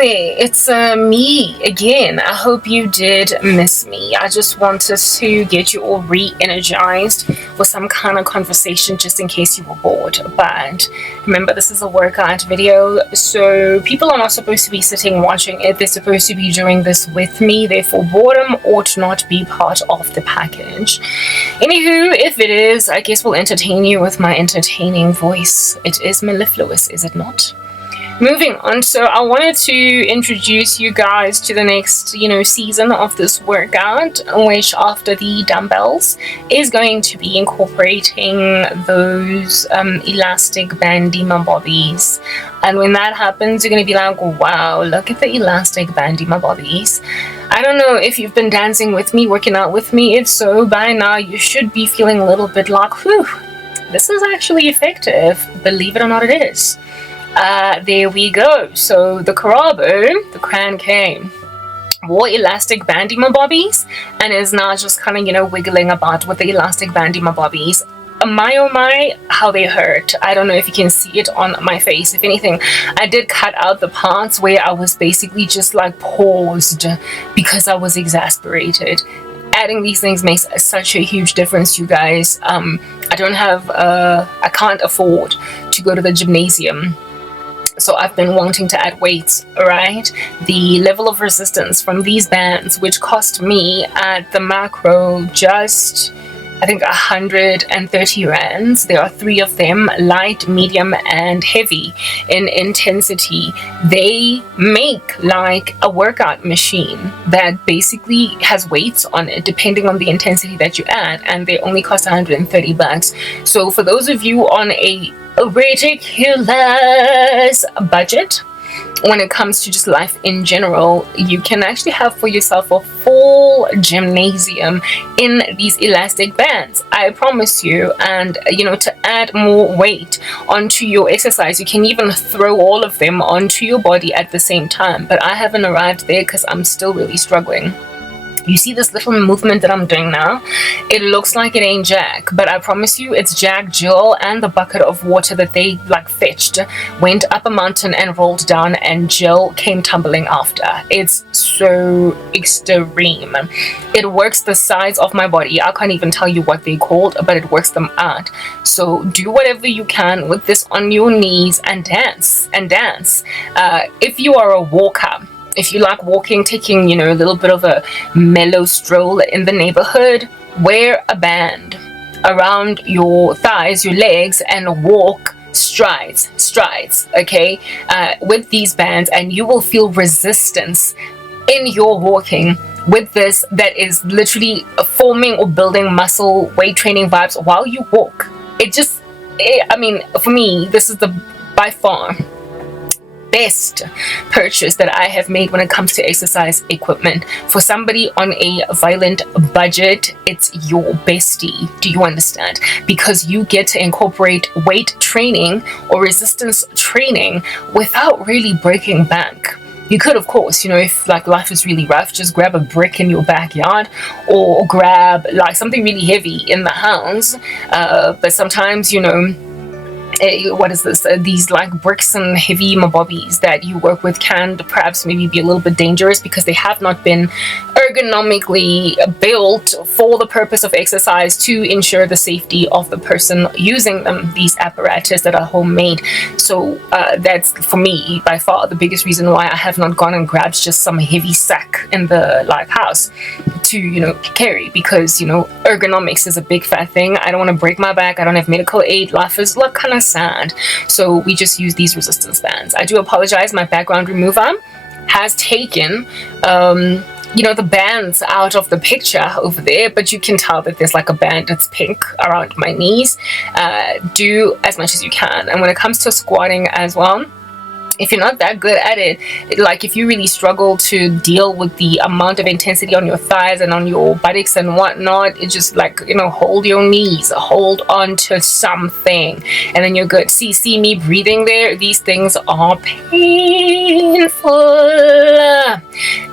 there, it's me again. I hope you did miss me. I just wanted to get you all re-energized with some kind of conversation just in case you were bored. But remember, this is a workout video, so people are not supposed to be sitting watching it. They're supposed to be doing this with me. Therefore, boredom ought not be part of the package. Anywho, if it is, I guess we'll entertain you with my entertaining voice. It is mellifluous, is it not? Moving on, so I wanted to introduce you guys to the next, season of this workout, which after the dumbbells is going to be incorporating those elastic bandy my bobbies. And when that happens, you're going to be like, wow, look at the elastic bandy my bobbies. I don't know if you've been dancing with me, working out with me. If so, by now you should be feeling a little bit like, whew, this is actually effective. Believe it or not, it is. There we go. So the Karabo, the Cran came, wore elastic bandy my bobbies, and is now just kind of, wiggling about with the elastic bandy my bobbies. My oh my, how they hurt. I don't know if you can see it on my face. If anything, I did cut out the parts where I was basically just like paused because I was exasperated. Adding these things makes such a huge difference, you guys. I can't afford to go to the gymnasium. So I've been wanting to add weights, right? The level of resistance from these bands, which cost me at the macro just, I think, 130 rands. There are 3 of them, light, medium, and heavy in intensity. They make like a workout machine that basically has weights on it depending on the intensity that you add, and they only cost 130 bucks. So for those of you on a ridiculous budget when it comes to just life in general, you can actually have for yourself a full gymnasium in these elastic bands, I promise you. And to add more weight onto your exercise, you can even throw all of them onto your body at the same time. But I haven't arrived there because I'm still really struggling. You see this little movement that I'm doing now? It looks like it ain't Jack, but I promise you it's Jack, Jill, and the bucket of water that they fetched, went up a mountain and rolled down, and Jill came tumbling after. It's so extreme. It works the sides of my body. I can't even tell you what they called, but it works them out. So do whatever you can with this on your knees and dance. If you are a walker, if you like walking, taking, a little bit of a mellow stroll in the neighborhood, wear a band around your thighs, your legs, and walk strides, okay, with these bands, and you will feel resistance in your walking with this that is literally forming or building muscle weight training vibes while you walk. For me, this is the by far best purchase that I have made when it comes to exercise equipment. For somebody on a violent budget, it's your bestie. Do you understand? Because you get to incorporate weight training or resistance training without really breaking bank. You could, of course, if life is really rough, just grab a brick in your backyard or grab something really heavy in the house. But sometimes, what is this? These bricks and heavy mabobbies that you work with can perhaps maybe be a little bit dangerous because they have not been ergonomically built for the purpose of exercise to ensure the safety of the person using them, these apparatus that are homemade. So that's, for me, by far the biggest reason why I have not gone and grabbed just some heavy sack in the house to carry, because ergonomics is a big fat thing. I don't want to break my back. I don't have medical aid. Life is kind of sad, so we just use these resistance bands. I do apologize, my background remover has taken the bands out of the picture over there, but you can tell that there's a band that's pink around my knees. Do as much as you can. And when it comes to squatting as well, if you're not that good at it, if you really struggle to deal with the amount of intensity on your thighs and on your buttocks and whatnot, it's just hold your knees, hold on to something, and then you're good. See me breathing there? These things are painful.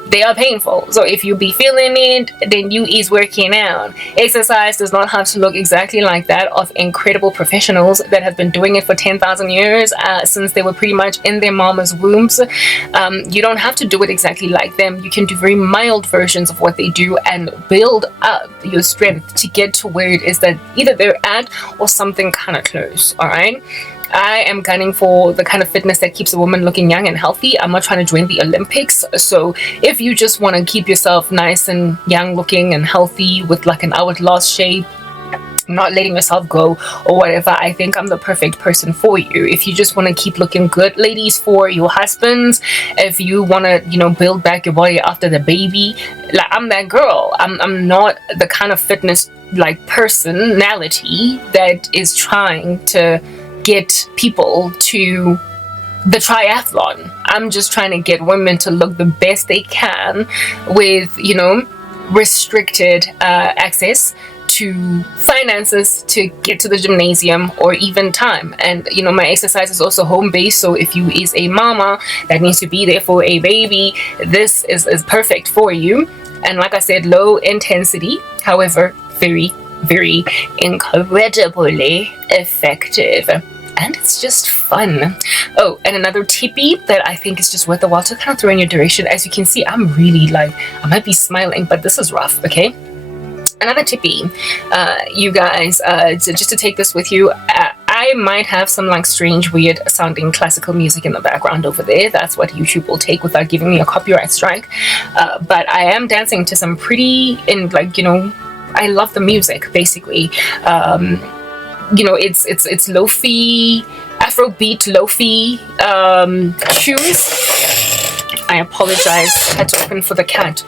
they are painful. So if you be feeling it, then you is working out. Exercise does not have to look exactly like that of incredible professionals that have been doing it for 10,000 years, since they were pretty much in their mama's wombs. You don't have to do it exactly like them. You can do very mild versions of what they do and build up your strength to get to where it is that either they're at or something kind of close. All right. I am gunning for the kind of fitness that keeps a woman looking young and healthy. I'm not trying to join the Olympics. So if you just want to keep yourself nice and young looking and healthy with like an hourglass shape, not letting yourself go or whatever, I think I'm the perfect person for you. If you just want to keep looking good, ladies, for your husbands, if you want to, you know, build back your body after the baby, like, I'm that girl. I'm not the kind of fitness like personality that is trying to get people to the triathlon. I'm just trying to get women to look the best they can with, you know, restricted access to finances to get to the gymnasium or even time. And you know, my exercise is also home based, so if you is a mama that needs to be there for a baby, this is perfect for you. And like I said, low intensity, however very, very incredibly effective. And it's just fun. Oh, and another tippy that I think is just worth the while to kind of throw in your direction. As you can see, I'm really like, I might be smiling, but this is rough, okay? Another tippy, you guys, just to take this with you, I might have some like strange, weird sounding classical music in the background over there. That's what YouTube will take without giving me a copyright strike. But I am dancing to some pretty, like, you know, I love the music, basically. You know, it's lo-fi, Afrobeat lo-fi tunes. I apologize, had to open for the cat.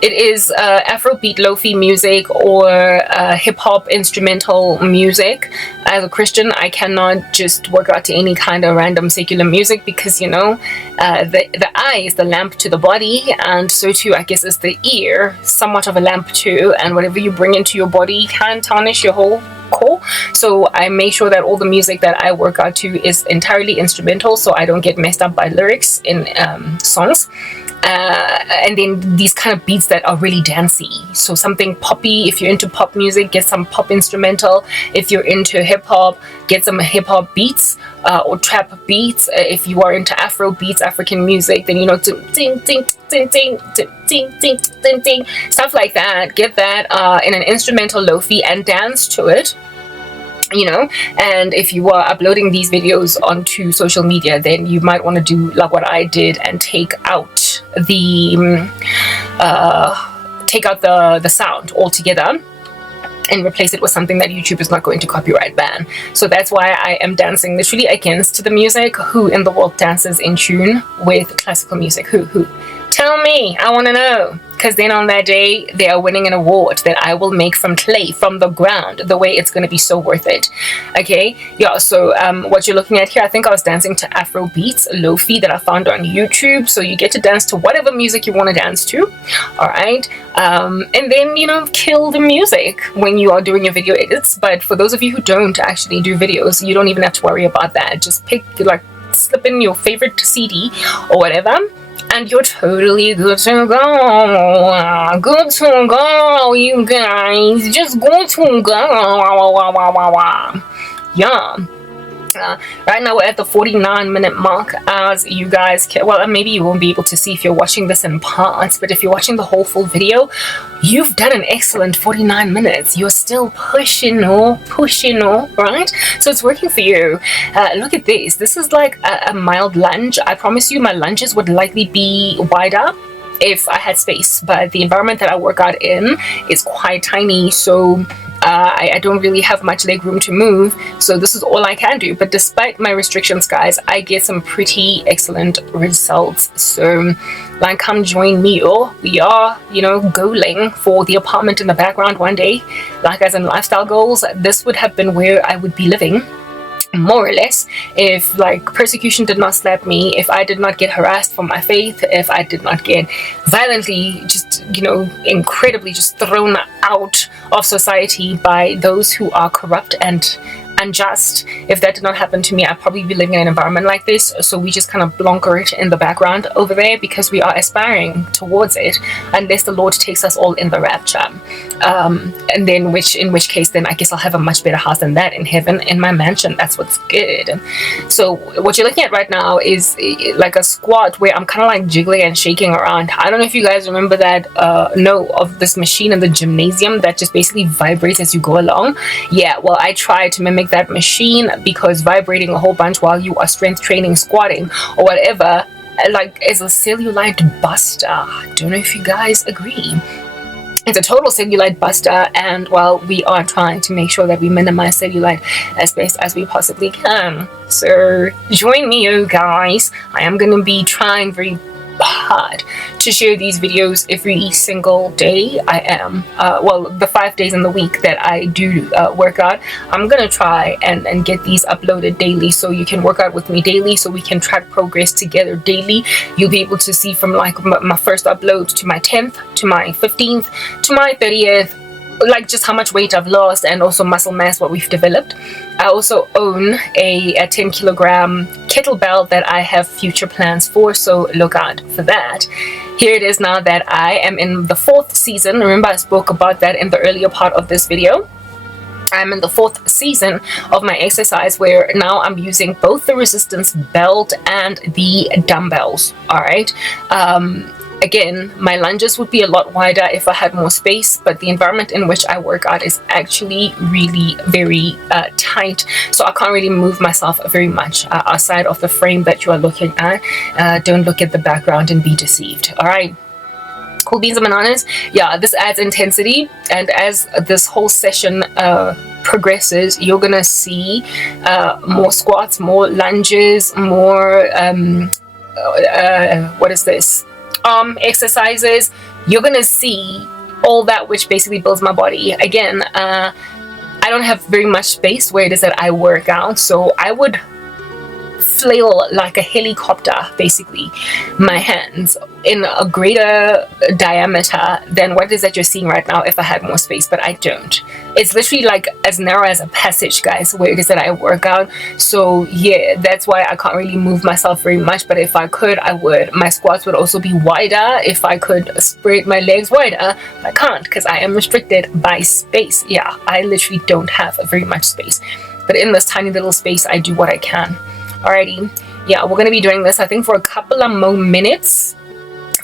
It is Afrobeat lo-fi music or hip-hop instrumental music. As a Christian, I cannot just work out to any kind of random secular music because, you know, the eye is the lamp to the body, and so too, I guess, is the ear somewhat of a lamp too, and whatever you bring into your body can tarnish your whole core. So I make sure that all the music that I work out to is entirely instrumental, so I don't get messed up by lyrics in songs. And then these kind of beats that are really dancey, so something poppy. If you're into pop music, get some pop instrumental. If you're into hip-hop, get some hip-hop beats or trap beats. If you are into Afro beats, African music, then, you know, ding ding ding ding ding ding ding ding, stuff like that. Get that in an instrumental lo-fi and dance to it, you know. And if you are uploading these videos onto social media, then you might want to do like what I did and take out the sound altogether and replace it with something that YouTube is not going to copyright ban. So that's why I am dancing literally against the music. Who in the world dances in tune with classical music? Who? Tell me, I want to know. Because then on that day, they are winning an award that I will make from clay, from the ground, the way it's going to be so worth it. Okay, yeah, so what you're looking at here, I think I was dancing to Afro beats, lo-fi, that I found on YouTube. So you get to dance to whatever music you want to dance to, all right? And then, you know, kill the music when you are doing your video edits. But for those of you who don't actually do videos, you don't even have to worry about that. Just pick, like, slip in your favorite CD or whatever, and you're totally good to go. Good to go, you guys. Just good to go. Yeah. Right now we're at the 49-minute mark, as you guys can, well, maybe you won't be able to see if you're watching this in parts, but if you're watching the whole full video, you've done an excellent 49 minutes. You're still pushing, right? So it's working for you. Look at this. This is like a mild lunge. I promise you my lunges would likely be wider if I had space, but the environment that I work out in is quite tiny, so I don't really have much leg room to move, so this is all I can do. But despite my restrictions, guys, I get some pretty excellent results. So like, come join me, or we are, you know, goaling for the apartment in the background one day. Like, as in lifestyle goals, this would have been where I would be living, more or less, if like persecution did not slap me, if I did not get harassed for my faith, if I did not get violently, just, you know, incredibly just thrown out of society by those who are corrupt and unjust if that did not happen to me. I'd probably be living in an environment like this. So we just kind of blunker it in the background over there because we are aspiring towards it, unless the Lord takes us all in the rapture. And then in which case then I guess I'll have a much better house than that in heaven, in my mansion. That's what's good. So what you're looking at right now is like a squat where I'm kind of like jiggling and shaking around. I don't know if you guys remember that of this machine in the gymnasium that just basically vibrates as you go along. Yeah, well, I try to mimic that machine, because vibrating a whole bunch while you are strength training, squatting or whatever, like, is a cellulite buster. I don't know if you guys agree. It's a total cellulite buster, and well, we are trying to make sure that we minimize cellulite as best as we possibly can. So join me, you guys. I am going to be trying very hard to share these videos every single day. I am well, the 5 days in the week that I do work out, I'm gonna try and get these uploaded daily, so you can work out with me daily, so we can track progress together daily. You'll be able to see from like my first upload to my 10th, to my 15th, to my 30th, like just how much weight I've lost, and also muscle mass, what we've developed. I also own a 10 kilogram kettlebell that I have future plans for, so look out for that. Here it is now that I am in the 4th season. Remember, I spoke about that in the earlier part of this video. I'm in the 4th season of my exercise, where now I'm using both the resistance belt and the dumbbells. All right. Again, my lunges would be a lot wider if I had more space, but the environment in which I work out is actually really very tight, so I can't really move myself very much outside of the frame that you are looking at. Don't look at the background and be deceived. All right. Cool beans and bananas. Yeah, this adds intensity, and as this whole session progresses, you're gonna see more squats, more lunges, more what is this, arm exercises. You're gonna see all that which basically builds my body. Again, I don't have very much space where it is that I work out, so I would flail like a helicopter, basically, my hands in a greater diameter than what it is that you're seeing right now if I had more space, but I don't. It's literally like as narrow as a passage, guys, where it is that I work out. So yeah, that's why I can't really move myself very much, but if I could, I would. My squats would also be wider if I could spread my legs wider, but I can't because I am restricted by space. Yeah, I literally don't have very much space, but in this tiny little space, I do what I can. Alrighty, yeah, we're gonna be doing this, I think, for a couple of more minutes,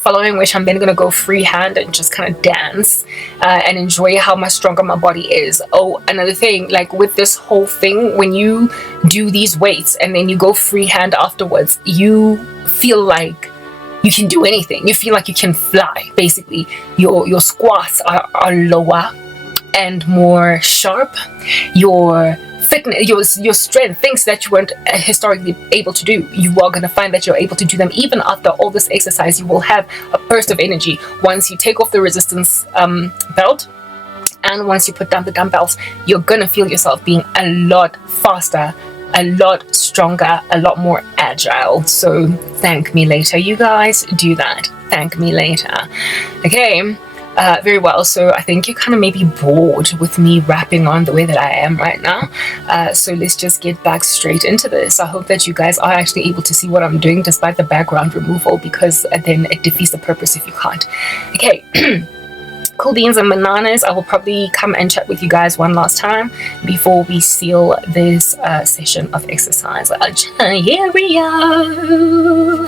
following which I'm then gonna go freehand and just kind of dance and enjoy how much stronger my body is. Oh, another thing, like with this whole thing, when you do these weights and then you go freehand afterwards, you feel like you can do anything. You feel like you can fly, basically. Your squats are lower and more sharp. Your fitness, your strength, things that you weren't historically able to do, you are going to find that you're able to do them. Even after all this exercise, you will have a burst of energy once you take off the resistance belt, and once you put down the dumbbells. You're going to feel yourself being a lot faster, a lot stronger, a lot more agile. So thank me later, you guys. Do that. Thank me later. Okay. Very well, so I think you're kind of maybe bored with me rapping on the way that I am right now, so let's just get back straight into this. I hope that you guys are actually able to see what I'm doing despite the background removal, because then it defeats the purpose if you can't. Okay. Cool beans and bananas. I will probably come and chat with you guys one last time before we seal this session of exercise. Here we go.